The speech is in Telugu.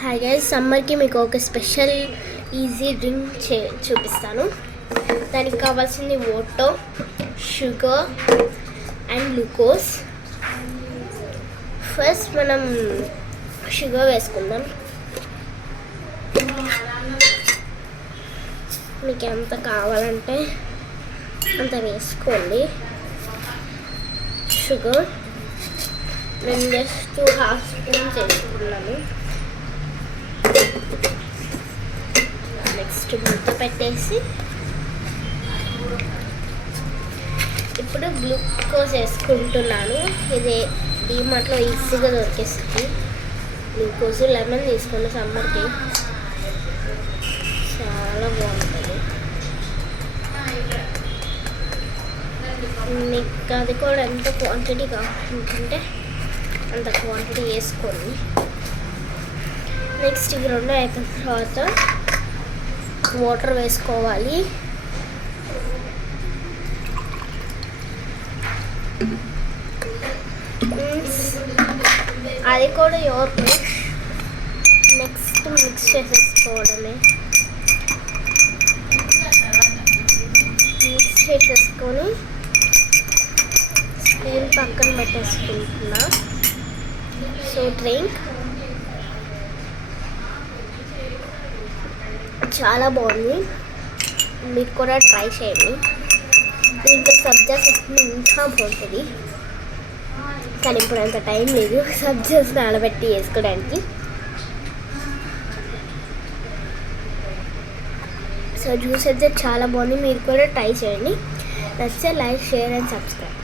హాయ్ గైస్, సమ్మర్కి మీకు ఒక స్పెషల్ ఈజీ డ్రింక్ చూపిస్తాను. దానికి కావాల్సింది water, sugar and glucose. First మనం షుగర్ వేసుకుందాం. మీకు ఎంత కావాలంటే అంత వేసుకోండి. షుగర్ నేను జస్ట్ ½ స్పూన్ వేసుకున్నాను. నెక్స్ట్ మూత పెట్టేసి ఇప్పుడు గ్లూకోజ్ వేసుకుంటున్నాను. ఇది డీమార్ట్లో ఈజీగా దొరికేస్తుంది. గ్లూకోజ్ లెమన్ తీసుకోండి, సమ్మర్కి చాలా బాగుంటుంది. మీకు అది కూడా ఎంత క్వాంటిటీ కావాలనుకుంటే అంత క్వాంటిటీ వేసుకోండి. నెక్స్ట్ ఇవి రెండు అయిపోయిన తర్వాత వాటర్ వేసుకోవాలి. అది కూడా యోర్ నెక్స్ట్ మిక్స్ చేసేసుకోవడమే. మిక్స్ చేసేసుకొని స్పూన్ పక్కన పెట్టేసుకుంటున్నా. సో డ్రింక్ చాలా బాగుంది, మీరు కూడా ట్రై చేయండి. దీంట్లో సబ్జాస్ వేసుకుని ఇంకా బాగుంటుంది, కానీ ఇప్పుడు అంత టైం లేదు సబ్జాస్ నానబెట్టి వేసుకోవడానికి. సో జ్యూస్ అయితే చాలా బాగుంది, మీరు కూడా ట్రై చేయండి. నచ్చితే లైక్, షేర్ అండ్ సబ్స్క్రైబ్.